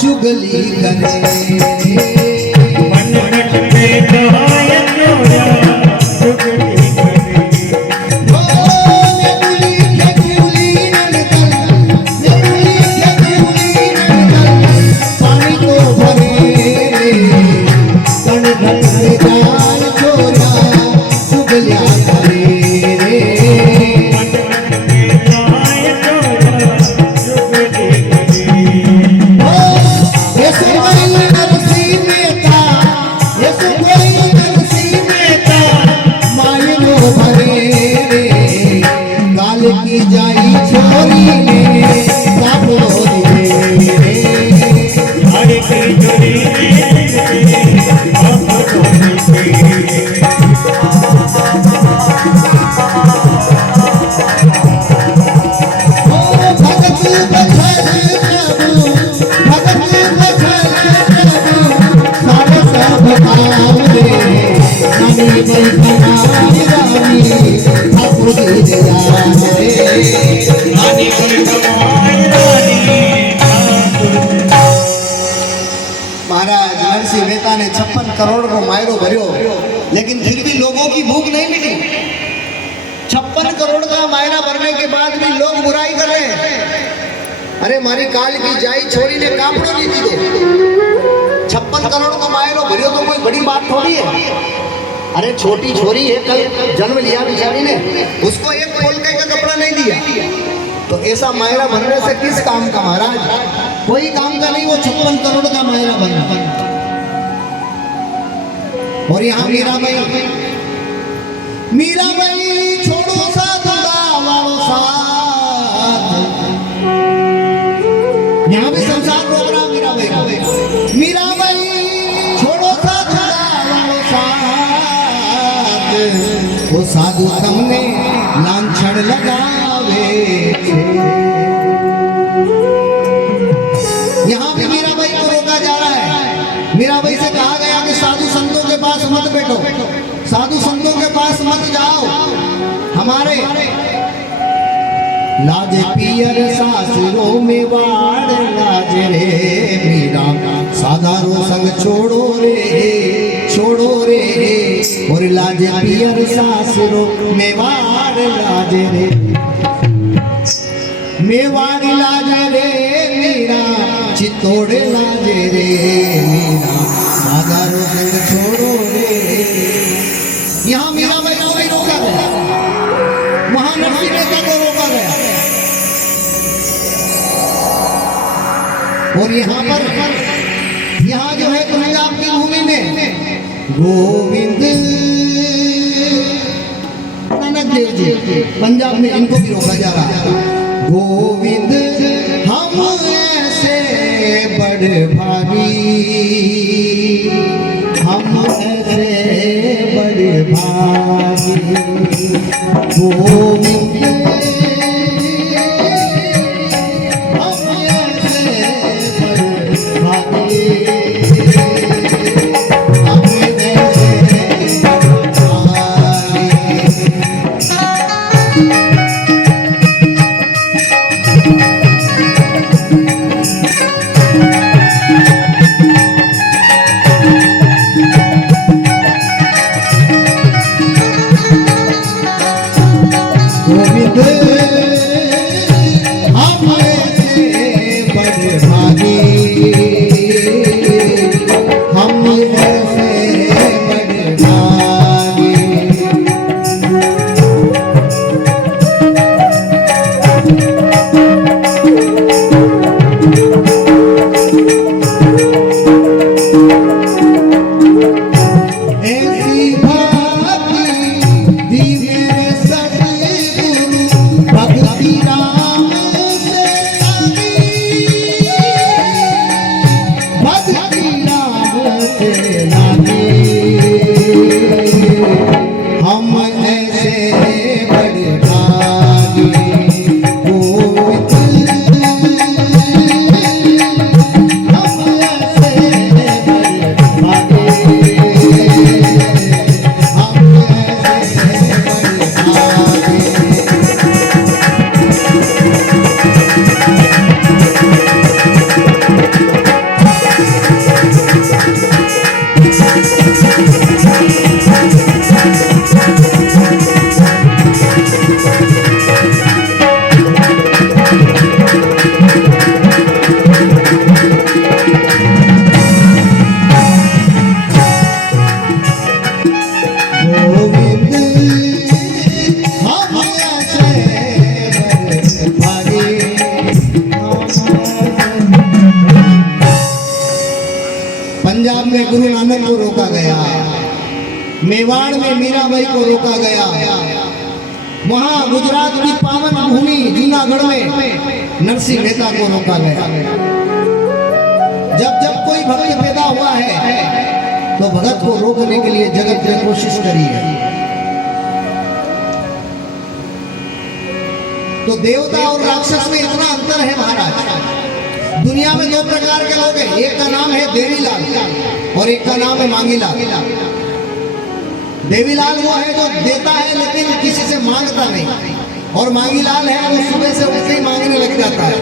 चुगली करे मनगट में गाय चोरा चुगली की जाई छोरी ने कापड़ो दिए हरे की छोरी ने कापड़ो दिए ओ भगत बखर प्रभु सारे सब काम रे रानी बलकनारी रानी ठाकुर की जया महाराज नरसिंह मेहता ने 56 करोड़ को मायरो भरियो, लेकिन फिर भी लोगों की भूख नहीं मिटी। 56 करोड़ का मायरा भरने के बाद भी लोग बुराई कर रहे हैं। अरे मारी काल की जाई छोरी ने कापड़ो नहीं दी दो। 56 करोड़ का मायरो भरियो तो कोई बड़ी बात थोड़ी है। अरे छोटी छोरी है, कल जन्म लिया बेचारी ने, उसको एक खोलके का कपड़ा नहीं दिया, तो ऐसा मायरा भरने से किस काम का महाराज? कोई काम का नहीं, वो 56 करोड़ का मायरा भरना। और यहाँ मीराबाई छोड़ो साधुदा वालो साथ, यहाँ भी संसार रोक रहा मीराबाई छोड़ो साधुदा वालो साथ, वो साधु तमने लांछन लगावे। यहाँ भी मीराबाई को रोका जा रहा है। मीराबाई से कहा गया कि साधु संतों के पास मत बैठो, साधु संतों के पास मत जाओ। हमारे लाजे पियर सासुरों में वाड़ लाजे रे मीरा, साधारो संग छोड़ो रे और लाजे पियर सासुरों में वाड़ लाजे रे, मेवाड़ लाजे रे मीरा, चित्तौड़ लाजे रे मीरा, साधारो संग छोड़ो रे। यहाँ मीराबाई को नहीं रोका गया, वहां नरसिंह मेहता को रोका गया। और यहाँ जो है पंजाब की भूमि में गोविंद नानक देव जी, पंजाब में इनको भी रोका जा रहा है। गोविंद हम ऐसे बड़े भारी, हम ऐसे बड़े भारी, गोविंद में गुरु नानक को रोका गया, मेवाड़ में मीराबाई को रोका गया, वहां गुजरात की पावन भूमि जूनागढ़ में नरसिंह मेहता को रोका गया। जब जब कोई भक्त पैदा हुआ है तो भगत को रोकने के लिए जगत ने कोशिश करी है। तो देवता और राक्षस में इतना अंतर है महाराज। दुनिया में दो प्रकार के लोग हैं, एक का नाम है देवीलाल और एक का नाम है मांगीलाल। देवीलाल वो है जो देता है लेकिन किसी से मांगता नहीं, और मांगीलाल है वो सुबह से उठ के ही मांगने लग जाता है।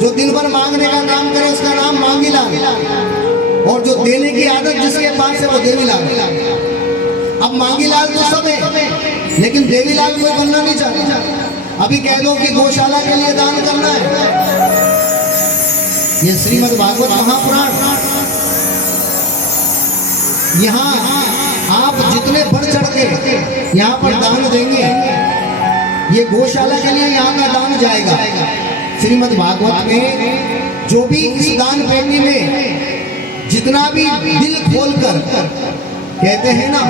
जो दिन भर मांगने का काम करे उसका नाम मांगीलाल, और जो देने की आदत जिसके पास है वो देवीलाल। अब मांगीलाल तो सब है लेकिन देवीलाल कोई बनना नहीं चाहता। अभी कह दो कि गौशाला के लिए दान करना है, ये श्रीमद् भागवत महापुराण, यहाँ आप जितने बढ़ चढ़ के यहाँ पर दान देंगे, ये गौशाला के लिए यहाँ का दान जाएगा। श्रीमद् भागवत में जो भी इस दान पेटी में जितना भी दिल खोलकर कहते हैं ना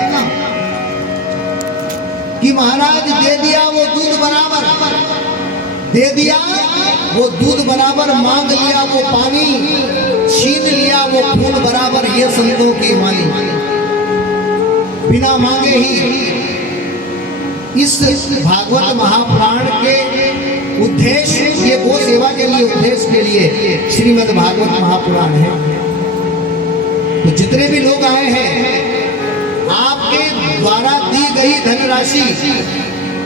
कि महाराज दे दिया वो दूध बराबर, दे दिया वो दूध बराबर, मांग लिया वो पानी, छीन लिया वो खून बराबर, ये संतों की वाणी। बिना मांगे ही इस भागवत महापुराण के उद्देश्य, ये गो सेवा के लिए उद्देश्य के लिए श्रीमद् भागवत महापुराण है। तो जितने भी लोग आए हैं, आपके द्वारा दी गई धनराशि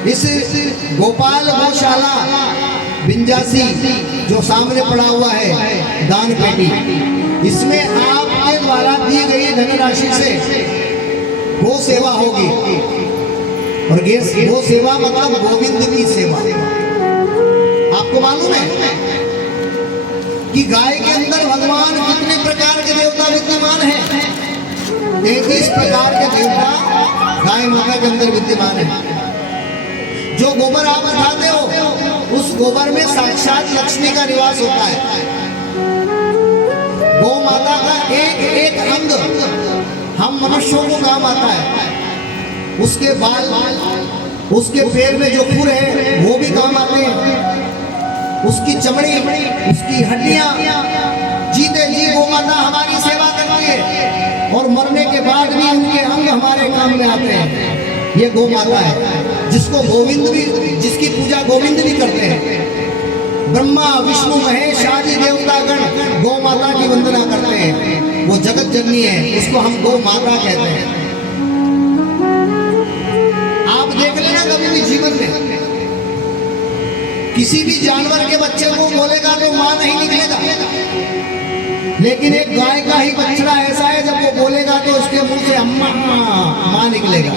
इस गोपाल गौशाला बिंजासी जो सामने पड़ा हुआ है दान पेटी, इसमें आपके द्वारा दी गई धनराशि से गो सेवा होगी। और गो सेवा मतलब गोविंद की सेवा। आपको मालूम है कि गाय के अंदर भगवान कितने प्रकार के देवता विद्यमान हैं? 33 प्रकार के देवता गाय माता के अंदर विद्यमान है। जो गोबर आप उठाते हो उस गोबर में साक्षात लक्ष्मी का निवास होता है। गौ माता का एक एक अंग हम मनुष्यों को काम आता है। उसके बाल, उसके पैर में जो खुर है वो भी काम आते हैं, उसकी चमड़ी, उसकी हड्डियां, जीते जी गौ माता हमारी सेवा करती है, और मरने के बाद भी उनके अंग हमारे काम में आते हैं। ये गौ माता है जिसको गोविंद भी, जिसकी पूजा गोविंद भी करते हैं। ब्रह्मा विष्णु महेश आदि देवतागण गौ माता की वंदना करते हैं। वो जगत जननी है, उसको हम गौ माता कहते हैं। आप देख लेना कभी भी जीवन में किसी भी जानवर के बच्चे को बोलेगा तो मां नहीं निकलेगा, लेकिन एक गाय का ही बच्चा ऐसा है जब वो बोलेगा तो उसके मुंह से अम्मा मां निकलेगा।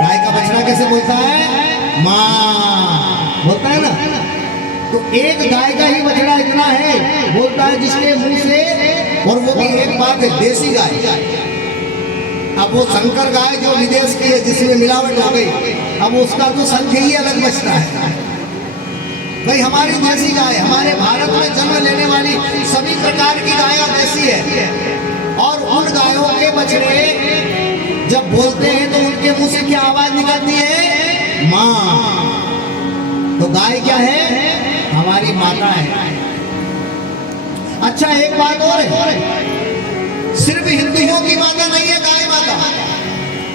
गाय का बछड़ा कैसे बोलता है? मां बोलता है ना। तो एक गाय का ही बछड़ा इतना है बोलता है जिसके मुंह से, और वो भी एक बात है देसी गाय। अब वो संकर गाय जो विदेश की है जिसमें मिलावट हो गई, अब उसका तो संख ही अलग बचता है। भाई हमारी देसी गाय, हमारे भारत में जन्म लेने वाली सभी प्रकार की गायें देसी है, और उन गायों के बछड़े जब बोलते हैं तो उनके मुंह से क्या आवाज निकलती है? मां। तो गाय क्या है? हमारी माता है। अच्छा एक बात और है, सिर्फ हिंदुओं की माता नहीं है गाय माता,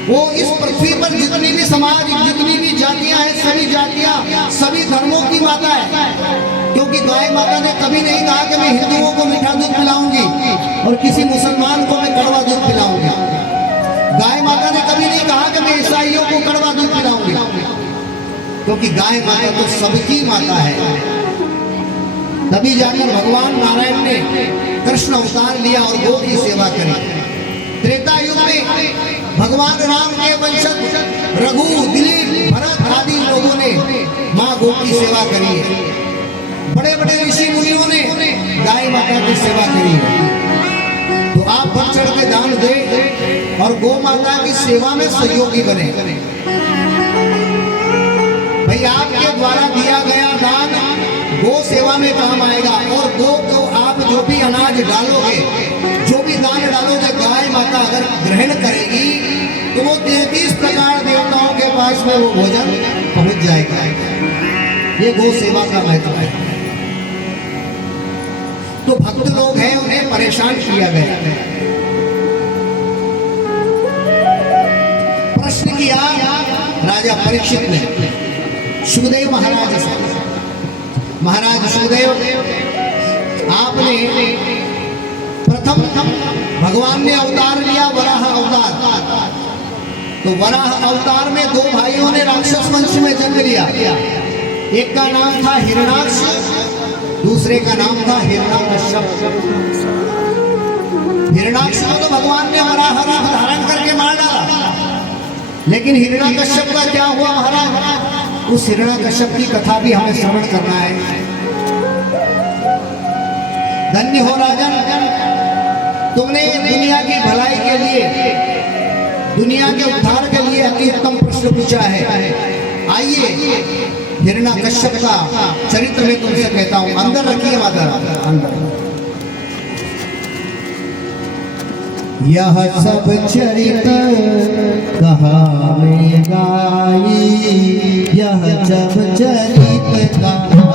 वो इस पृथ्वी पर जितनी भी समाज, जितनी भी जातियां हैं, सभी जातियां, सभी धर्मों की माता है। क्योंकि गाय माता ने कभी नहीं कहा कि मैं हिंदुओं को मीठा दूध पिलाऊंगी और किसी मुसलमान को मैं कड़वा दूध पिलाऊंगी। गाय माता ने कभी नहीं कहा कि मैं ईसाइयों को कड़वा दूध पिलाऊंगी, क्योंकि गाय माता तो सबकी माता है। तभी जाकर भगवान नारायण ने कृष्ण अवतार लिया और गौ की सेवा करी। त्रेता युग में भगवान राम के वंशज रघु, दिलीप, भरत आदि लोगों ने माँ गौ की सेवा करी है। बड़े बड़े ऋषि मुनियों ने गाय माता की सेवा करी है। तो आप बढ़ चढ़ के दान दें और गौ माता की सेवा में सहयोगी बने। भाई आपके द्वारा दिया गया दान गौ सेवा में काम आएगा, और गौ को आप जो भी अनाज डालोगे, जो अगर ग्रहण करेगी तो वो 33 प्रकार देवताओं के पास में वो भोजन पहुंच जाएगा। ये गौ सेवा का महत्व है। तो भक्त लोग हैं, उन्हें परेशान किया गया। प्रश्न किया राजा परीक्षित ने सुखदेव महाराज से, महाराज सुखदेव, आपने प्रथम भगवान ने अवतार लिया वराह अवतार। तो वराह अवतार में दो भाइयों ने राक्षस वंश में जन्म लिया। एक का नाम था हिरण्याक्ष, दूसरे का नाम था हिरण्यकश्यप। हिरण्याक्ष को तो भगवान ने वराह रूप धारण करके मार डाला, लेकिन हिरण्यकश्यप का क्या हुआ महाराज? उस हिरण्यकश्यप की कथा भी हमें श्रवण करना है। धन्य हो राजन, तुमने दुनिया की भलाई के लिए, दुनिया के उद्धार के लिए अति उत्तम प्रश्न पूछा है। आइए हिरण्यकश्यप का चरित्र में तुमसे कहता हूं। अंदर रखिए माता, अंदर। यह सब चरित्र कहा में गाई, यह सब चरित्र कहा